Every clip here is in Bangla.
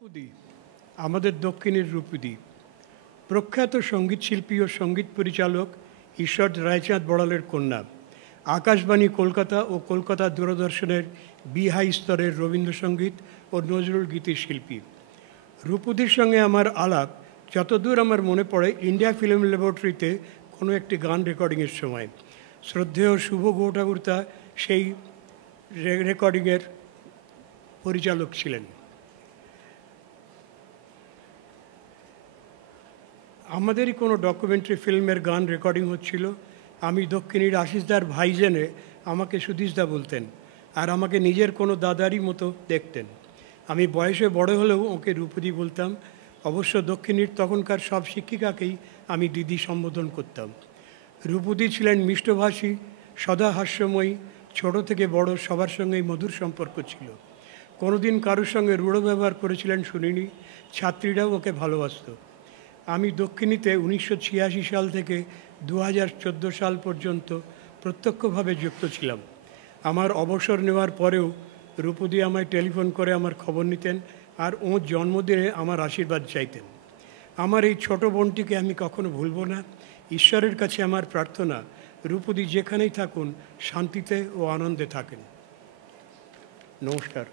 রূপদী আমাদের দক্ষিণের রূপদী প্রখ্যাত সঙ্গীতশিল্পী ও সঙ্গীত পরিচালক ঈশ্বর রায়চাঁদ বড়ালের কন্যা, আকাশবাণী কলকাতা ও কলকাতা দূরদর্শনের বিহাই স্তরের রবীন্দ্রসঙ্গীত ও নজরুল গীতির শিল্পী। রূপদীর সঙ্গে আমার আলাপ যতদূর আমার মনে পড়ে ইন্ডিয়া ফিল্ম ল্যাবরেটরিতে কোনো একটি গান রেকর্ডিংয়ের সময়। শ্রদ্ধেয় শুভ গৌঠাকুর্তা সেই রেকর্ডিংয়ের পরিচালক ছিলেন। আমাদেরই কোনো ডকুমেন্টারি ফিল্মের গান রেকর্ডিং হচ্ছিল। আমি দক্ষিণীর আশিসদার ভাই জেনে আমাকে সুধীশদা বলতেন, আর আমাকে নিজের কোনো দাদারই মতো দেখতেন। আমি বয়সে বড় হলেও ওকে রূপদী বলতাম। অবশ্য দক্ষিণীর তখনকার সব শিক্ষিকাকেই আমি দিদি সম্বোধন করতাম। রূপদী ছিলেন মিষ্টভাষী, সদা হাস্যময়ী, ছোট থেকে বড় সবার সঙ্গেই মধুর সম্পর্ক ছিল। কোনোদিন কারোর সঙ্গে রূঢ় ব্যবহার করেছিলেন শুনিনি। ছাত্রীরাও ওকে ভালোবাসত। আমি দক্ষিণীতে 1986 সাল থেকে 2014 সাল পর্যন্ত প্রত্যক্ষভাবে যুক্ত ছিলাম। আমার অবসর নেওয়ার পরেও রূপদী আমায় টেলিফোন করে আমার খবর নিতেন, আর ওর জন্মদিনে আমার আশীর্বাদ চাইতেন। আমার এই ছোট বোনটিকে আমি কখনো ভুলব না। ঈশ্বরের কাছে আমার প্রার্থনা, রূপদী যেখানেই থাকুন শান্তিতে ও আনন্দে থাকেন। নমস্কার।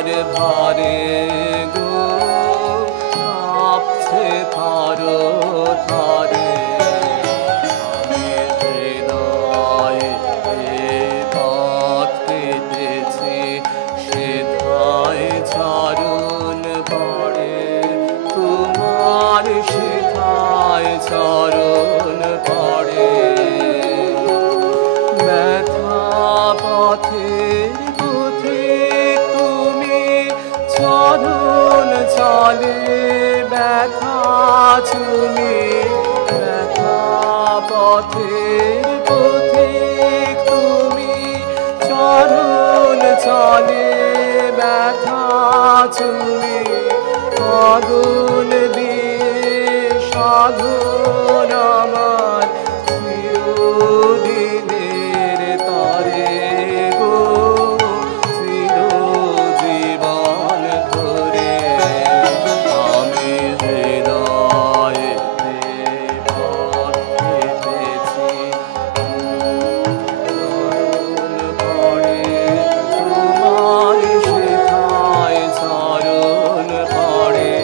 তোমার ভারে গো কাঁপছে থারো থারে আমি হৃদয়ে পথ কেটেছি সেথায় চরণ পড়ে তোমার সেথায় চরণ পড়ে ব্যথা পথের পথিক তুমি চরণ চলে ব্যথা তুমি ব্যথা পথের পথিক তুমি চরণ চলে ব্যথা তুমি আগুন দিয়ে সাধন আমার চিরদিনের তরে গো চিরজীবন ধরে আমি হৃদয়েতে পথ পেতেছি চরণ পড়ে তোমার সেথায় চরণ পড়ে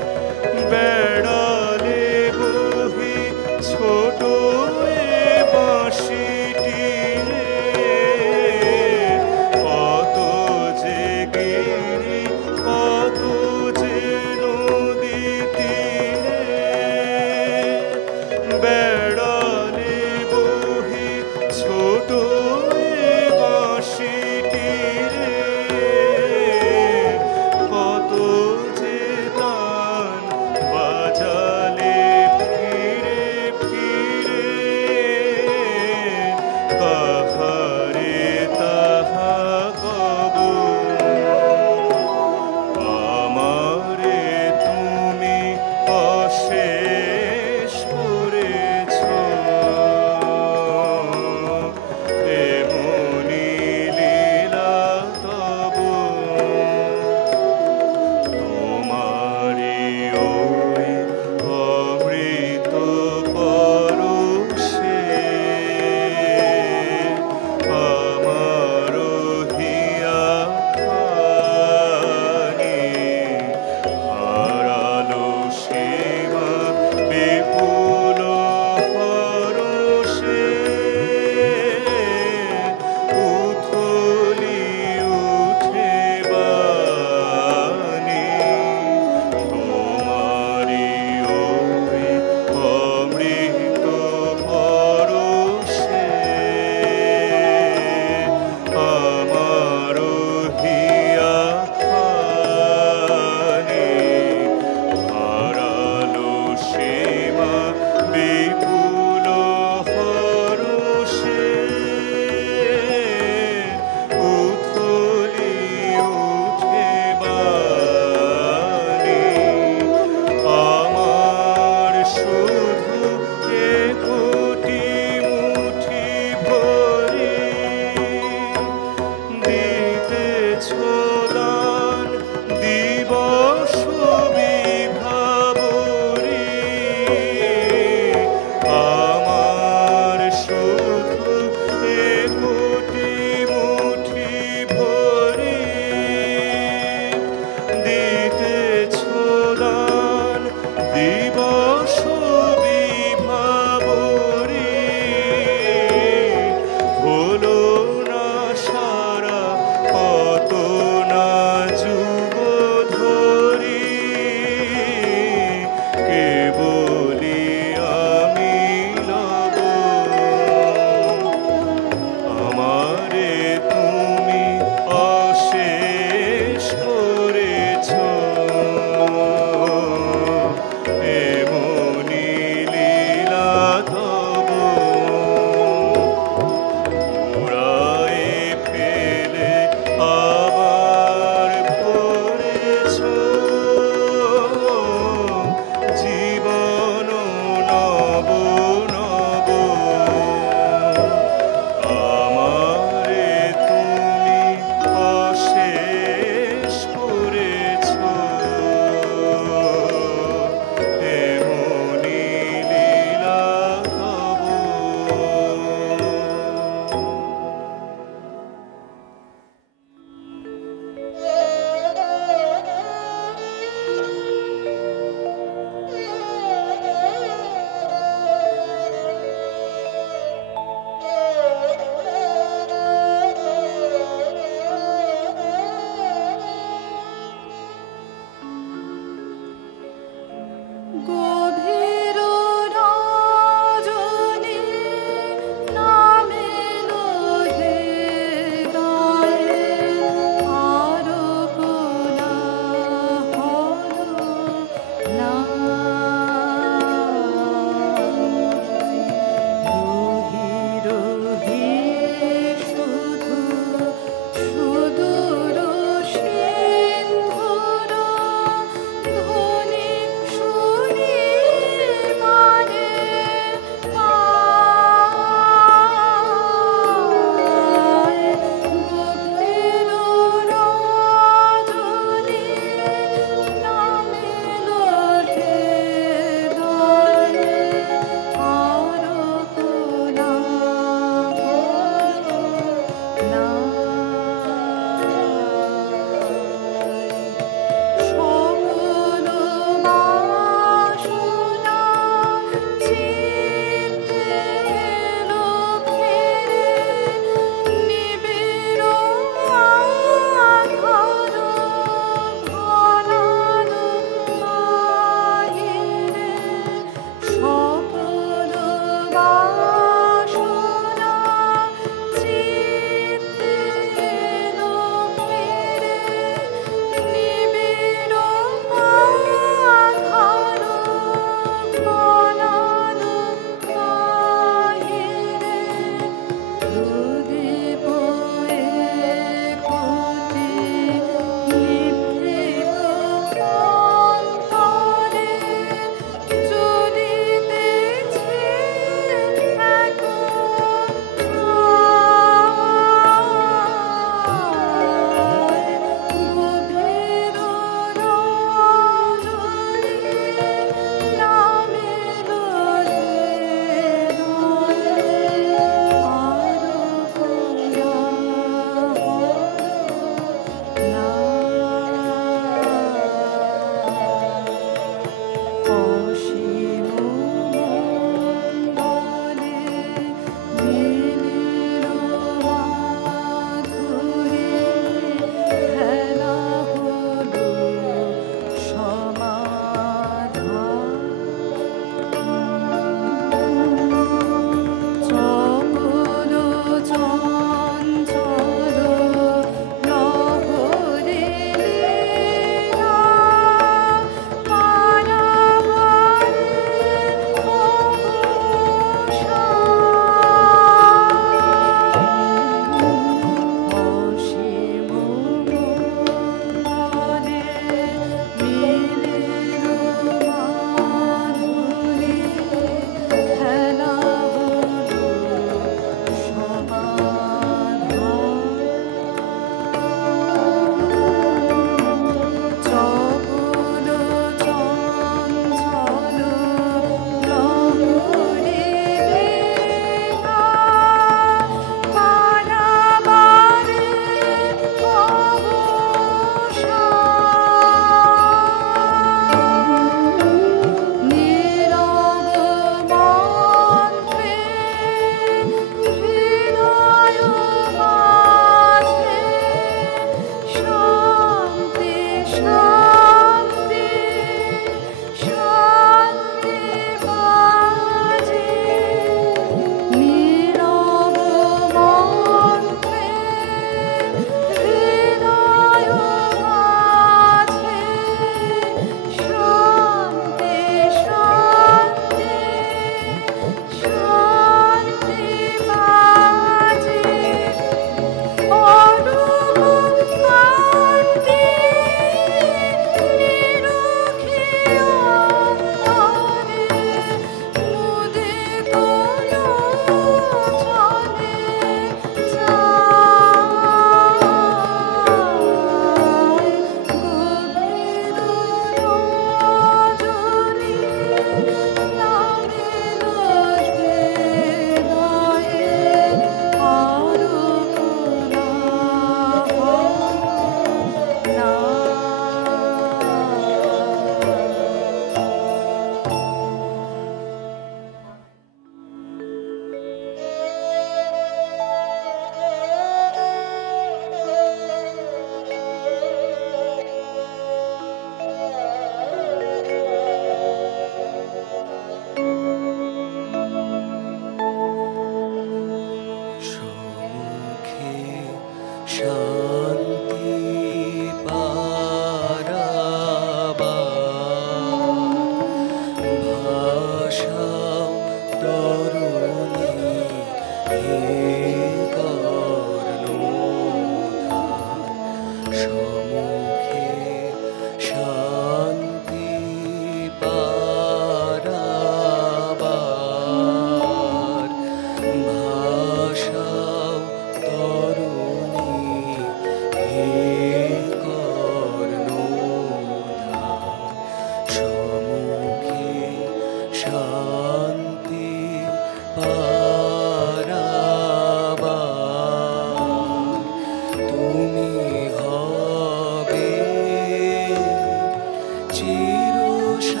চিরসাথী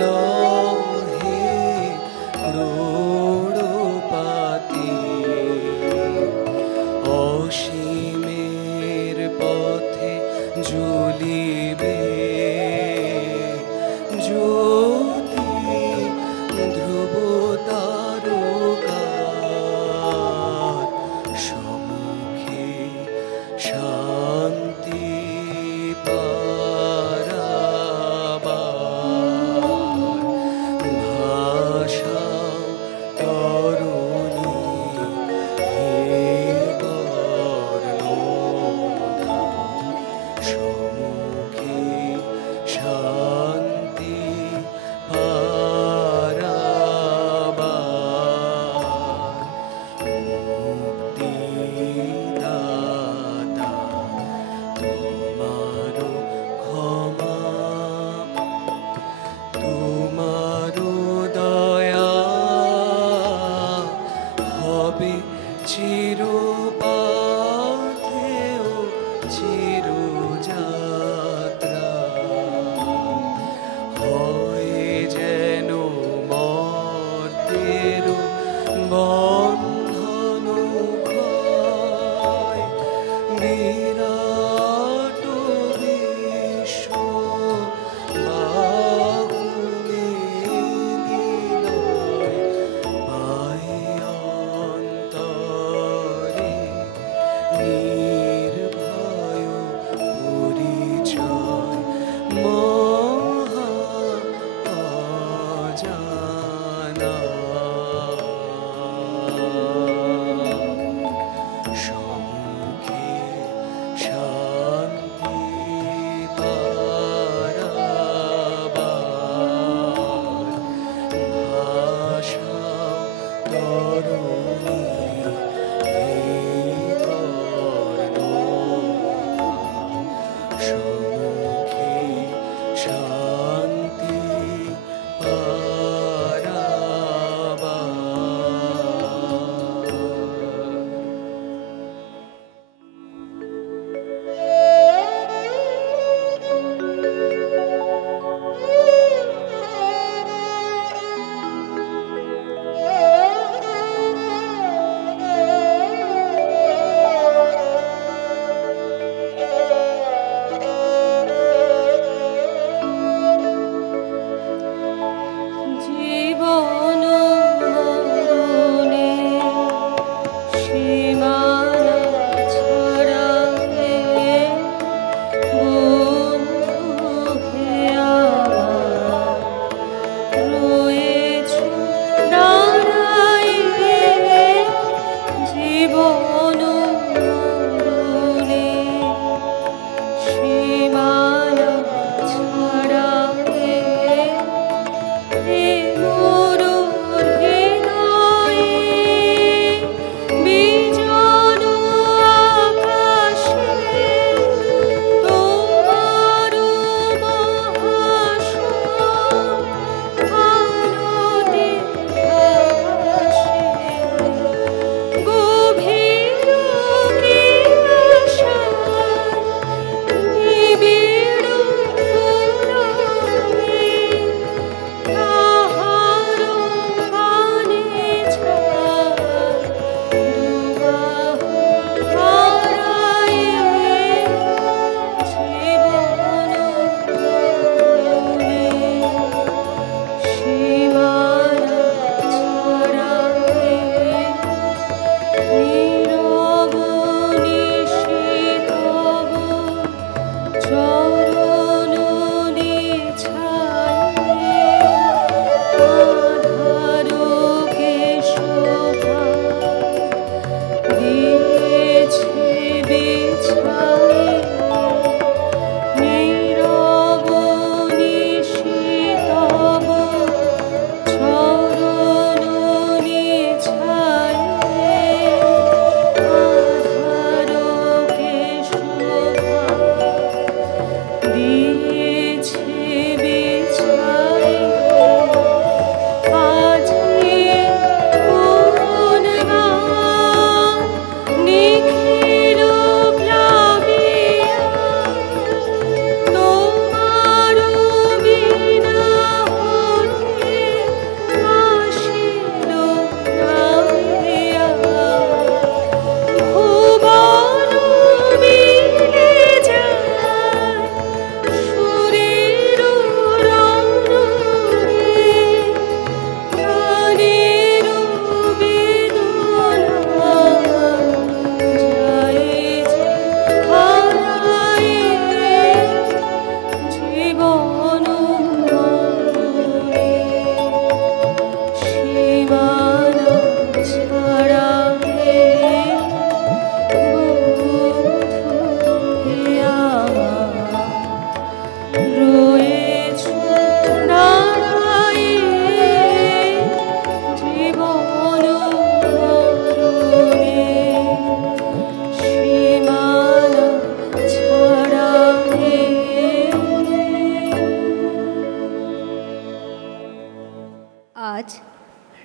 লহে ক্রোড়পাতি অসীমের পথে জ্বলিবে জ্যোতি ধ্রুব তারকার সম্মুখে শান্তি পারাবার ভাষা তরুণী হে বর্ণধা সম্মুখে শান্তি পারাবার মুক্তিদাতা তোমারো ক্ষমা তোমারো দয়া হবে চিরপাথেও চিরযাত্রা হয় যেন মর্তের বন্ধন ক্ষয় বিরাট বিশ্ব বাহুনে নিলয় পায় অন্তরে নির্ভয় পরিচয় মহা অজানা সম্মুখে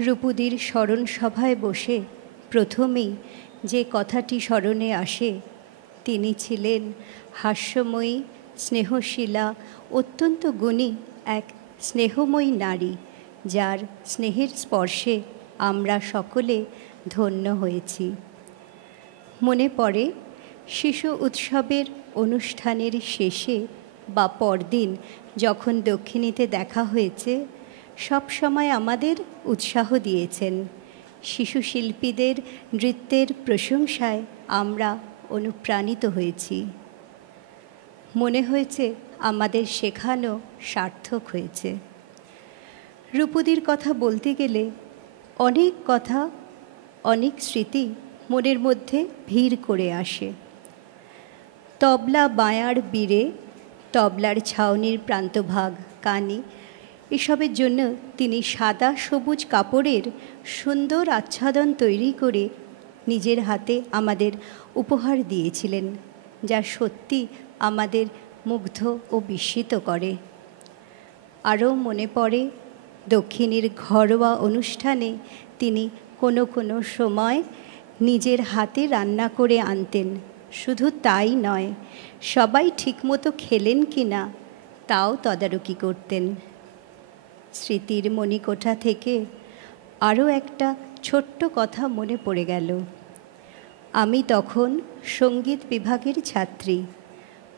রূপদীর স্মরণ সভায় বসে প্রথমেই যে কথাটি স্মরণে আসে, তিনি ছিলেন হাস্যময়ী, স্নেহশীলা, অত্যন্ত গুণী এক স্নেহময়ী নারী, যার স্নেহের স্পর্শে আমরা সকলে ধন্য হয়েছি। মনে পড়ে শিশু উৎসবের অনুষ্ঠানের শেষে বা পরদিন যখন দক্ষিণীতে দেখা হয়েছে, সব সময় আমাদের উৎসাহ দিয়েছেন। শিশু শিল্পীদের নৃত্যের প্রশংসায় আমরা অনুপ্রাণিত হয়েছি। মনে হয়েছে আমাদের শেখানো সার্থক হয়েছে। রূপদীর কথা বলতে গেলে অনেক কথা, অনেক স্মৃতি মনের মধ্যে ভিড় করে আসে। তবলা বায়ার বীরে, তবলার ছাউনির প্রান্তভাগ কানি, এসবের জন্য তিনি সাদা সবুজ কাপড়ের সুন্দর আচ্ছাদন তৈরি করে নিজের হাতে আমাদের উপহার দিয়েছিলেন, যা সত্যি আমাদের মুগ্ধ ও বিস্মিত করে। আরও মনে পড়ে দক্ষিণীর ঘরোয়া অনুষ্ঠানে তিনি কোনো কোনো সময় নিজের হাতে রান্না করে আনতেন। শুধু তাই নয়, সবাই ঠিকমতো খেলেন কি না তাও তদারকি করতেন। স্মৃতির মণিকোঠা থেকে আরও একটা ছোট্ট কথা মনে পড়ে গেল। আমি তখন সঙ্গীত বিভাগের ছাত্রী।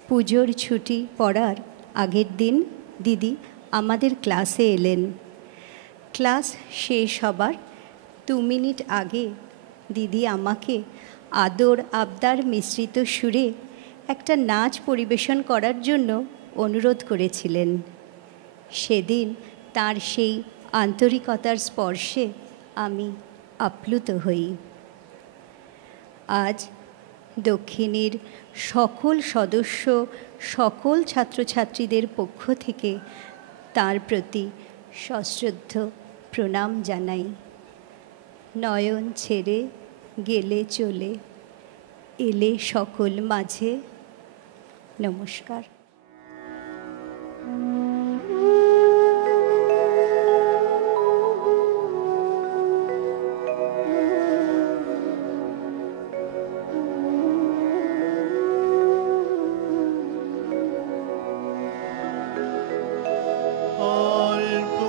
পুজোর ছুটি পড়ার আগের দিন দিদি আমাদের ক্লাসে এলেন। ক্লাস শেষ হবার 2 মিনিট আগে দিদি আমাকে আদর আবদার মিশ্রিত সুরে একটা নাচ পরিবেশন করার জন্য অনুরোধ করেছিলেন। সেদিন তার সেই আন্তরিকতার স্পর্শে আমি আপ্লুত হই। আজ দক্ষিণীর সকল সদস্য, সকল ছাত্রছাত্রীদের পক্ষ থেকে তার প্রতি সশ্রদ্ধ প্রণাম জানাই। নয়ন ছেড়ে গেলে চলে, এলে সকল মাঝে। নমস্কার। অল্প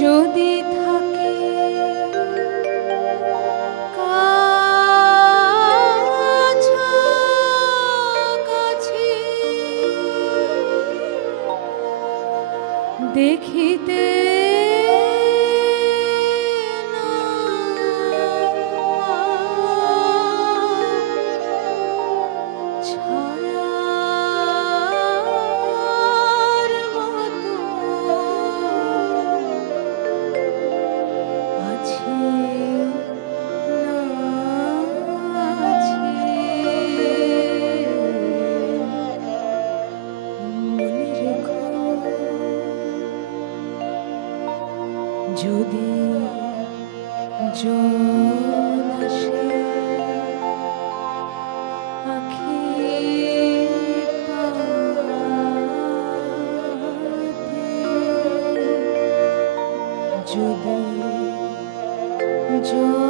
যদি থাকে কাছাকাছি দেখিতে যদি জল আসে আখি পাতে, যদি জল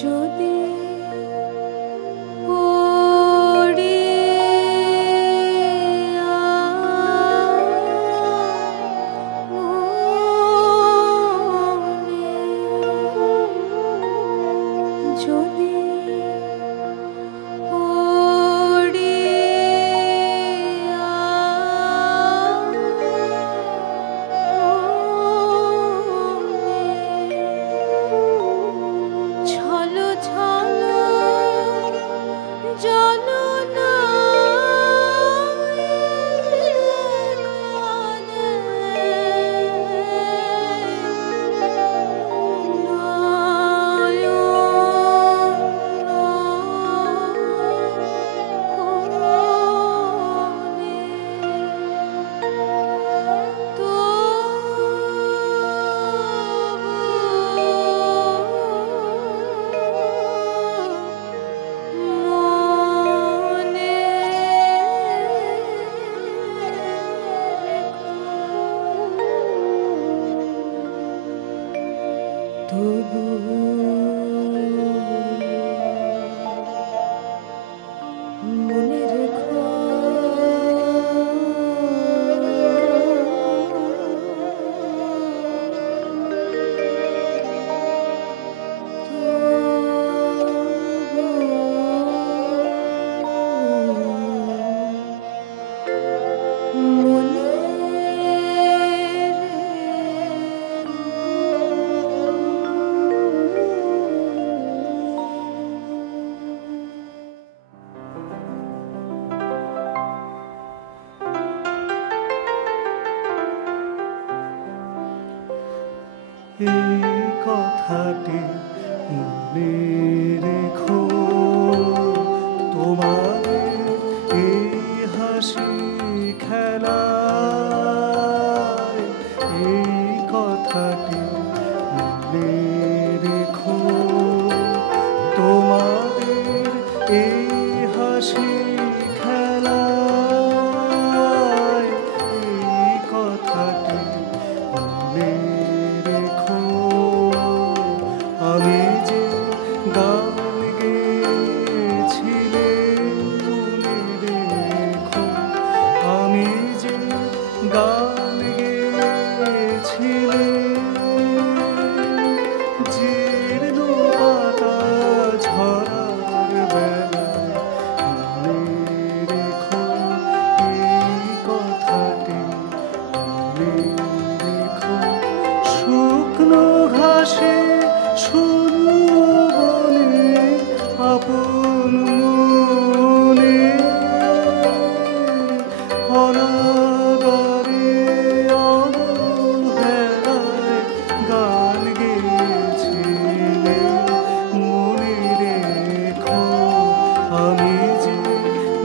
যদি এই কথাটি মনে রেখো, তোমাদের এই হাসি খেলায় এই কথাটি মনে রেখো, তোমাদের এই হাসি খেলায় এই কথাটি মনে রেখো, আমি যে গিয়েছিলে জীর্ণ পাতা ঝরার বেলায় মনে রেখো এই কথাটি মনে রেখো শুকনো ঘাসে শূন্য বনে আপন মনে অনাদরে অবহেলায় গান গেয়েছিলে মনে রেখো আমি যে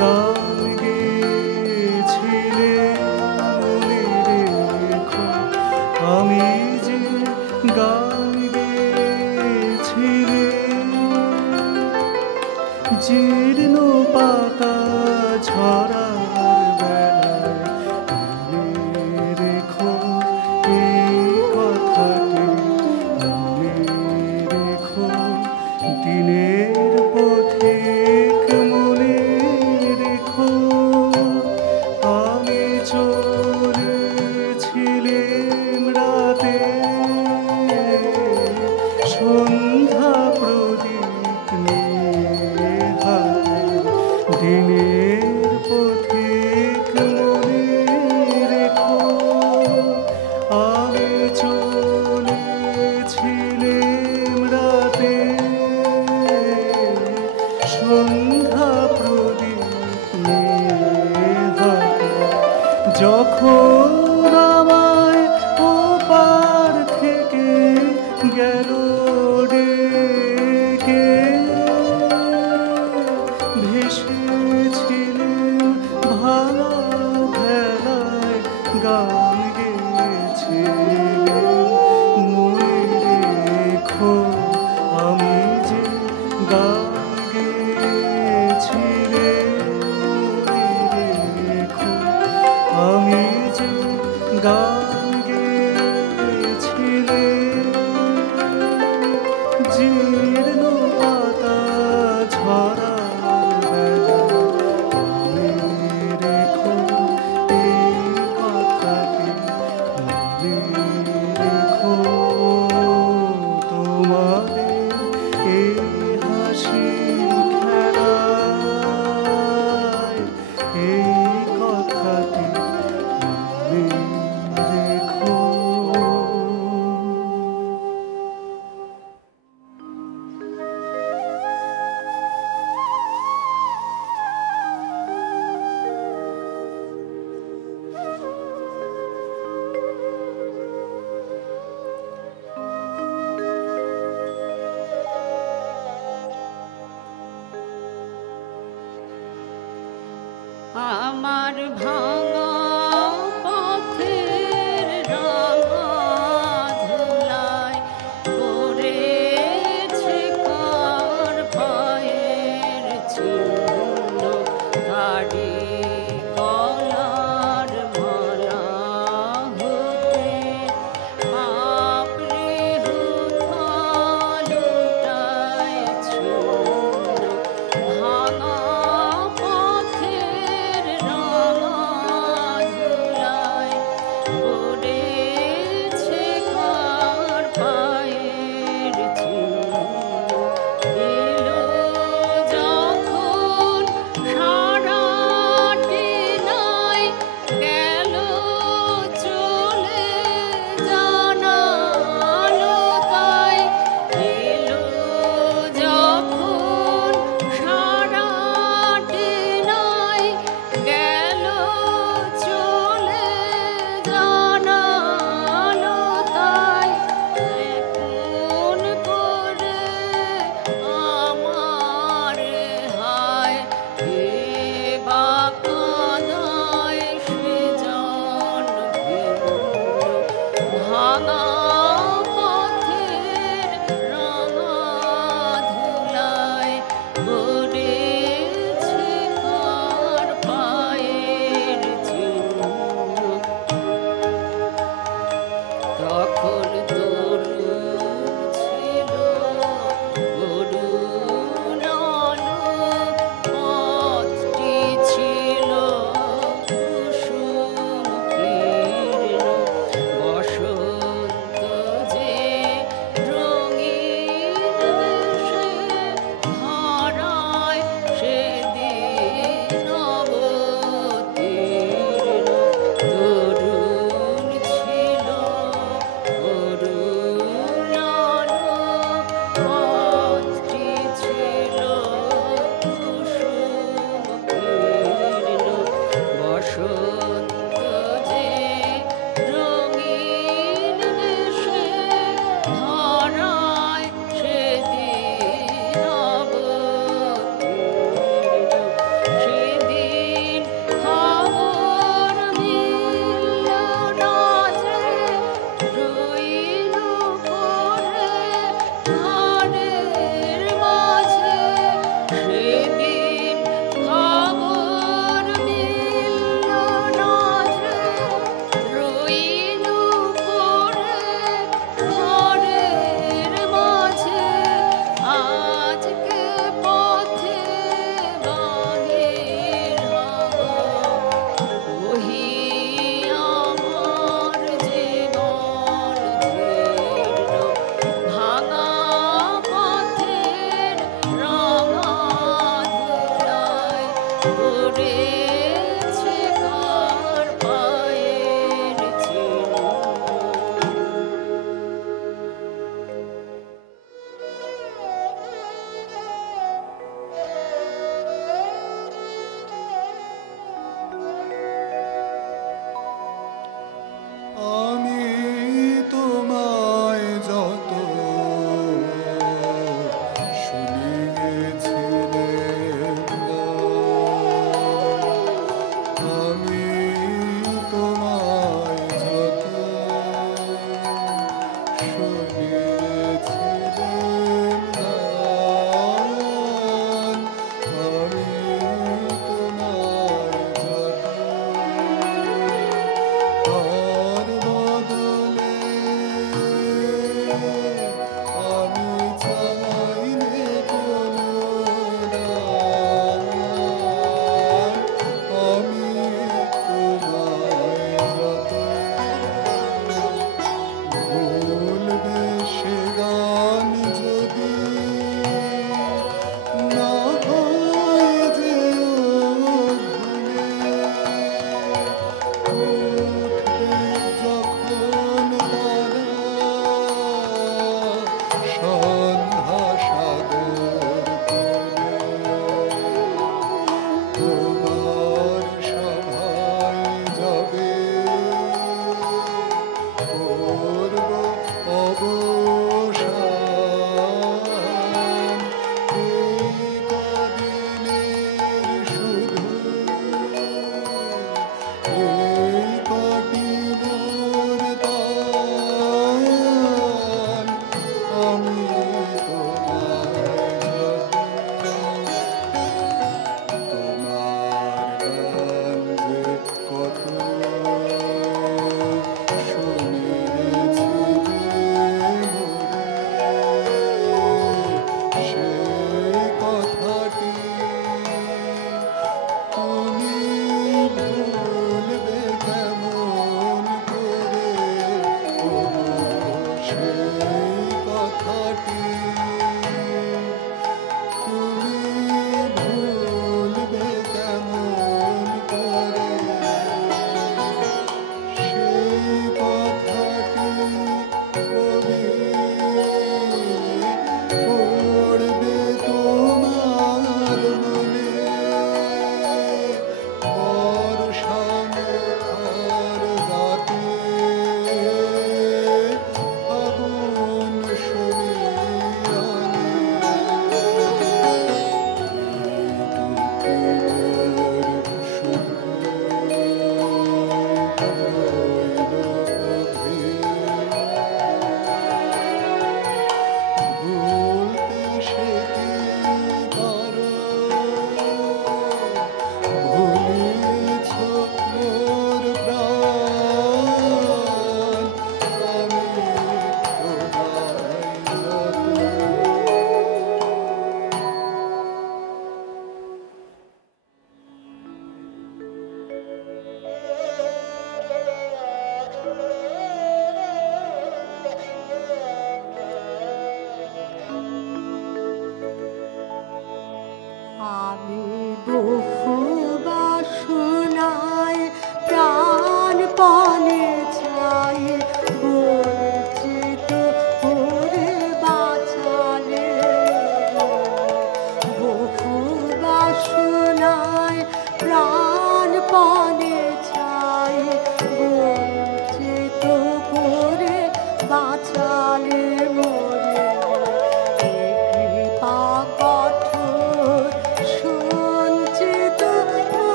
গান গেয়েছিলে মনে রেখো আমি যে গান গেয়েছিলে জীর্ণ পাতা ঝরার বেলায় মনে রেখো এই কথাটি মনে রেখো দিনের পথিক মনে রেখো আমি চলেছিলাম রাতে সন্ধ্যা প্রদীপ নিয়ে হাতে দিনের পথিক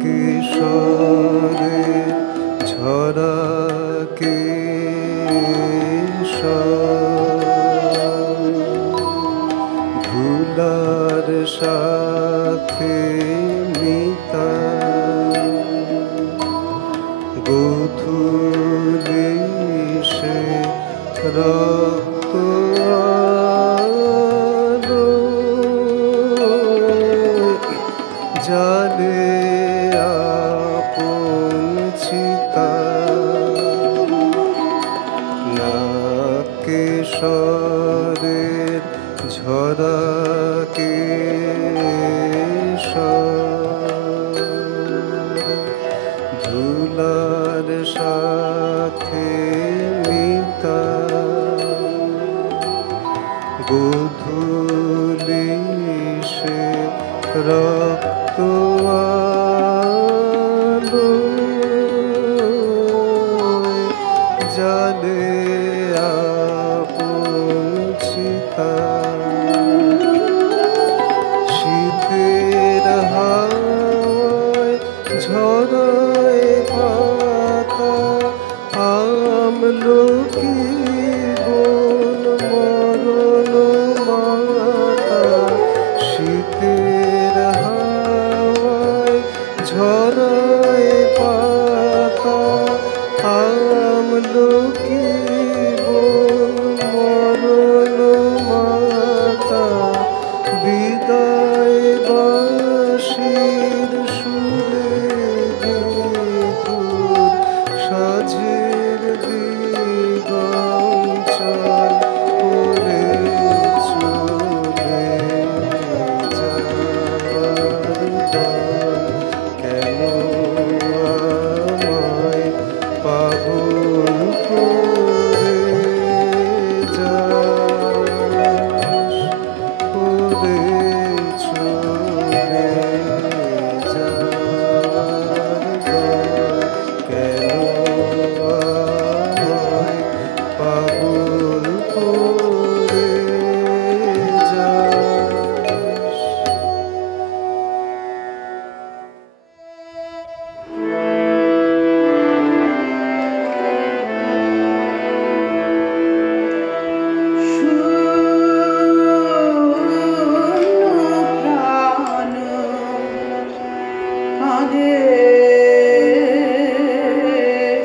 কিশোরে ঝরা কিশোর ধুলার সাথে মিতা গোধূলি সে রক্ত আলো জালে আপন চিতা না কিশোরের ঝরা কিশোর ধুলার সাথে মিতা গোধূলি সে রক্ত আলো জালে আপন চিতা শীতের হাওয়ায় ঝরায় পাতা আমলকি বন মরণ মাতা শীতের হাওয়ায় ঝরায় পাতা আমলকি বন মরণ মাতা বিদায় বাঁশির সুরে বিধুর সাজের দিগঞ্চল করে চলে যাবার দল কেন আমায় পাগল করে যাস করে চলে যাবার দল কেন আমায় পাগল করে যাস প্রাণ কাঁদে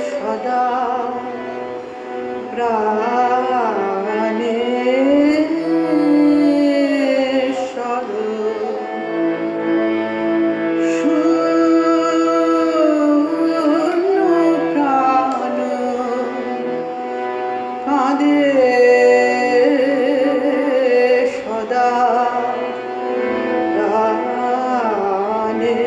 সদা প্রাণে সদ প্রাণ কাঁদে সদা প্রাণে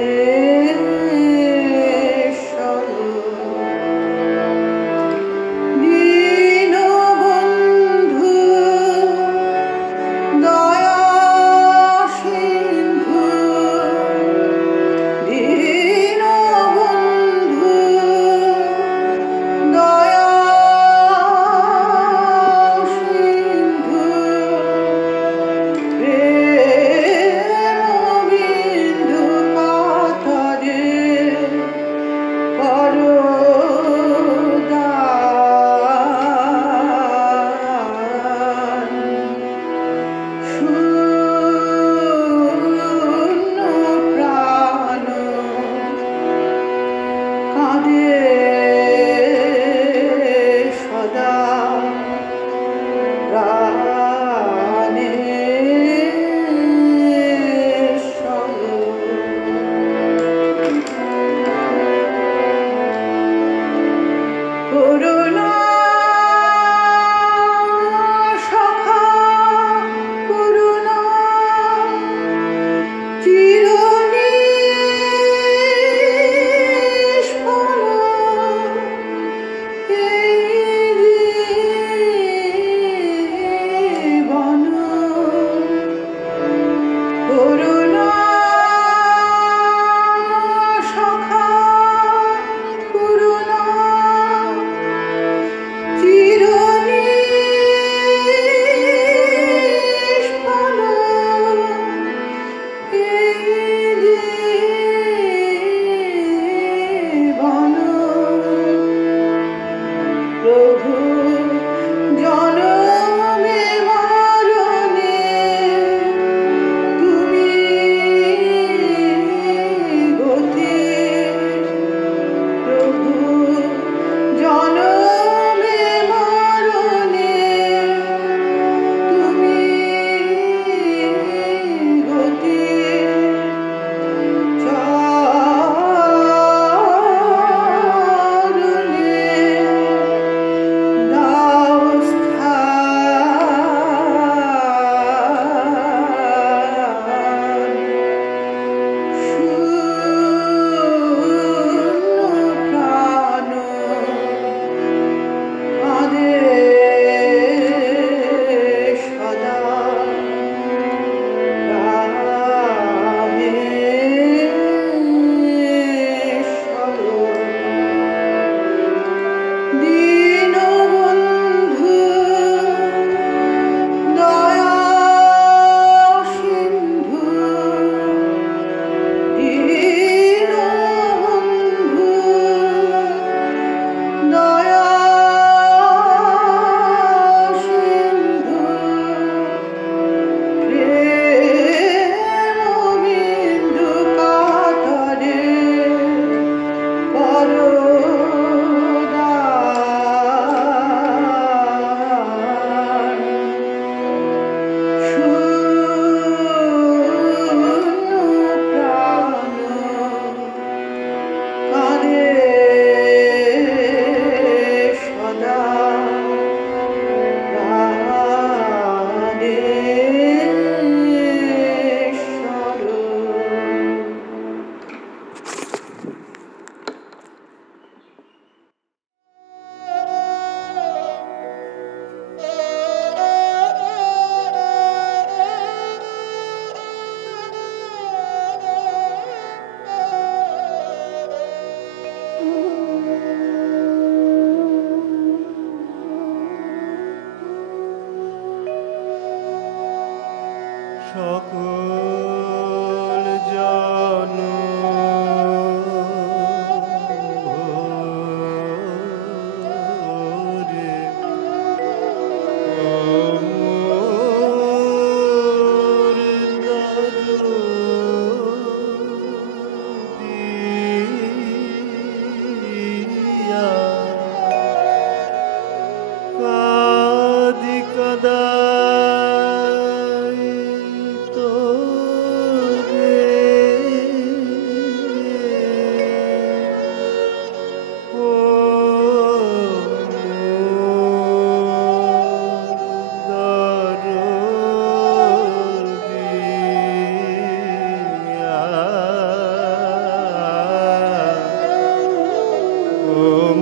ও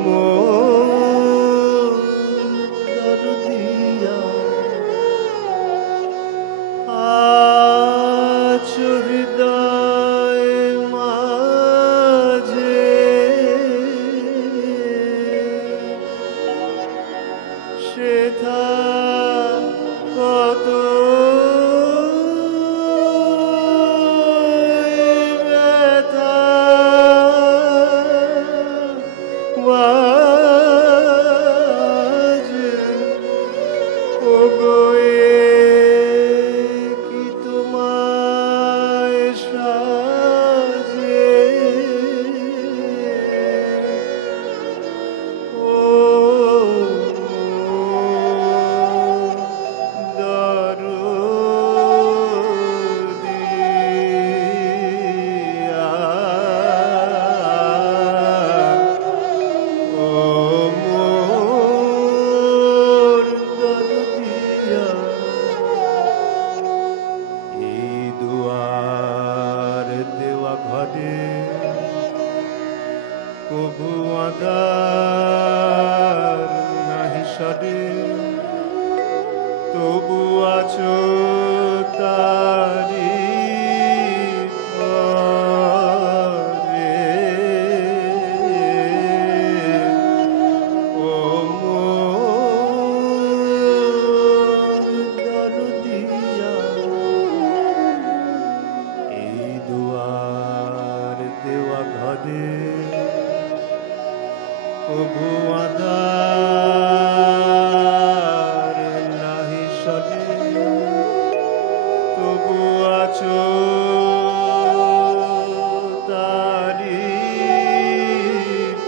মোর দরদিয়া আছো হৃদয় মাঝে সেথা কত ব্যথা বাজে ওগো কি তোমায় সাজে ও দরদিয়া ও মোর দরদিয়া এই দুয়ার দেওয়া ঘরে কবু আধার নাহি সরে তবু আছো তারি পরে ও মোর দরদিয়া এই দুয়ার দেওয়া ঘরে কবু আধার নাহি সরে তবু আছো তারি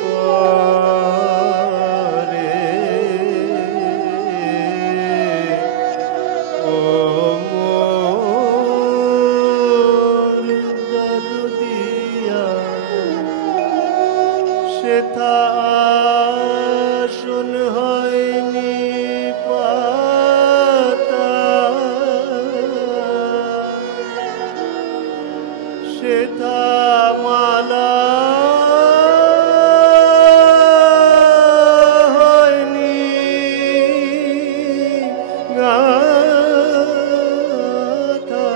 পরে ও মোর দরদিয়া সেথা আসন হয়নি পাতা সেথা মালা হয়নি গাথা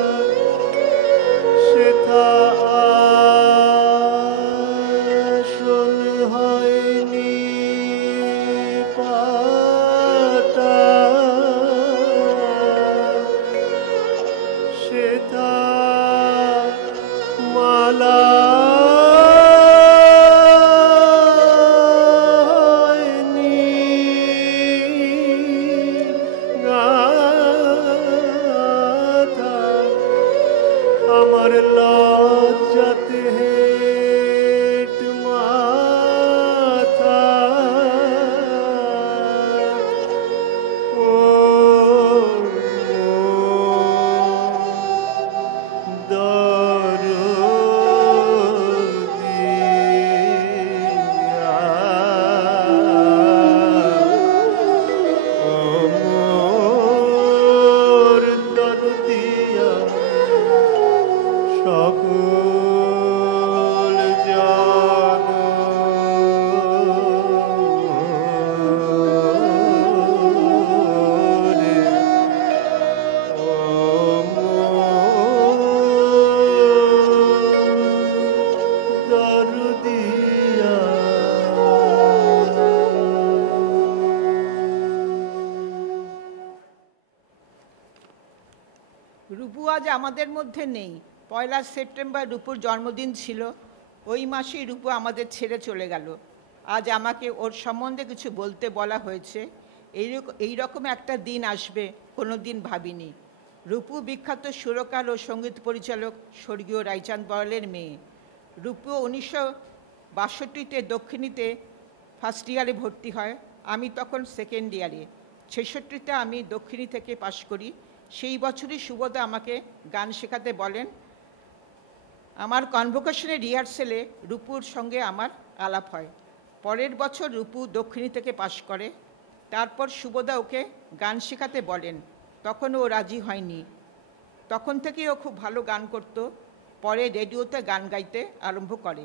সেথা আসন হয়নি পাতা সেথা মালা হয়নি গাথা আমার লজ্জাতে হেট মাথা ও দরদিয়া ও মোর দরদিয়া সকল জন রে ও মোর দরদিয়া রূপু আজ আমাদের মধ্যে নেই। 1 সেপ্টেম্বর রূপুর জন্মদিন ছিল। ওই মাসেই রূপু আমাদের ছেড়ে চলে গেল। আজ আমাকে ওর সম্বন্ধে কিছু বলতে বলা হয়েছে। এই রকম একটা দিন আসবে কোনো দিন ভাবিনি। রূপু বিখ্যাত সুরকার ও সঙ্গীত পরিচালক স্বর্গীয় রায়চাঁদ বড়ালের মেয়ে। রূপু 1962-তে দক্ষিণীতে ফার্স্ট ইয়ারে ভর্তি হয়। আমি তখন সেকেন্ড ইয়ারে। 66-তে আমি দক্ষিণী থেকে পাশ করি। সেই বছরই সুবোধা আমাকে গান শেখাতে বলেন। আমার কনভোকেশনের রিহার্সেলে রূপুর সঙ্গে আমার আলাপ হয়। পরের বছর রূপু দক্ষিণী থেকে পাশ করে। তারপর সুবোধা ওকে গান শেখাতে বলেন। তখন ও রাজি হয়নি। তখন থেকেই ও খুব ভালো গান করত। পরে রেডিওতে গান গাইতে আরম্ভ করে,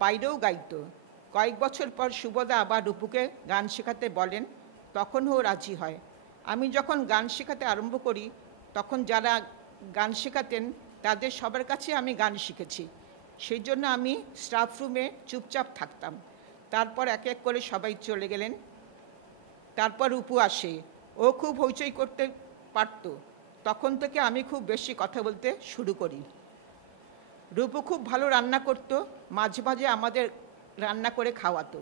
বাইরেও গাইত। কয়েক বছর পর সুবোধা আবার রূপুকে গান শেখাতে বলেন, তখন ও রাজি হয়। আমি যখন গান শেখাতে আরম্ভ করি তখন যারা গান শেখাতেন তাদের সবার কাছে আমি গান শিখেছি। সেই জন্য আমি স্টাফ রুমে চুপচাপ থাকতাম। তারপর এক এক করে সবাই চলে গেলেন। তারপর রূপু আসে। ও খুব হইচই করতে পারত। তখন থেকে আমি খুব বেশি কথা বলতে শুরু করি। রূপু খুব ভালো রান্না করত, মাঝে মাঝে আমাদের রান্না করে খাওয়াতো।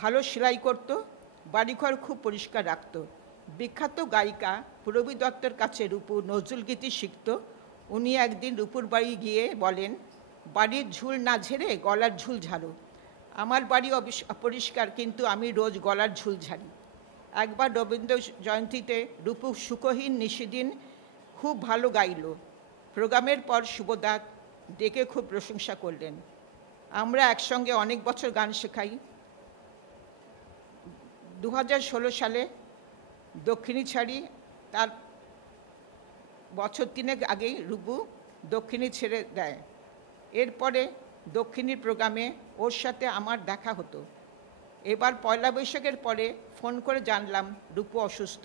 ভালো সেলাই করত, বাড়িঘর খুব পরিষ্কার রাখত। বিখ্যাত গায়িকা পূরবী দত্তের কাছে রূপু নজরুল গীতি শিখত। উনি একদিন রূপুর বাড়ি গিয়ে বলেন, বাড়ির ঝুল না ঝেড়ে গলার ঝুল ঝাড়ো। আমার বাড়ি অপরিষ্কার, কিন্তু আমি রোজ গলার ঝুল ঝাড়ি। একবার রবীন্দ্র জয়ন্তীতে রূপু সুখহীন নিশিদিন খুব ভালো গাইল। প্রোগ্রামের পর সুবোধা ডেকে খুব প্রশংসা করলেন। আমরা একসঙ্গে অনেক বছর গান শেখাই। 2016 সালে দক্ষিণী ছাড়ি, তার বছর 3 আগেই রূপু দক্ষিণী ছেড়ে দেয়। এরপরে দক্ষিণীর প্রোগ্রামে ওর সাথে আমার দেখা হতো। এবার পয়লা বৈশাখের পরে ফোন করে জানলাম রূপু অসুস্থ।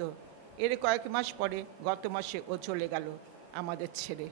এর কয়েক মাস পরে গত মাসে ও চলে গেল আমাদের ছেড়ে।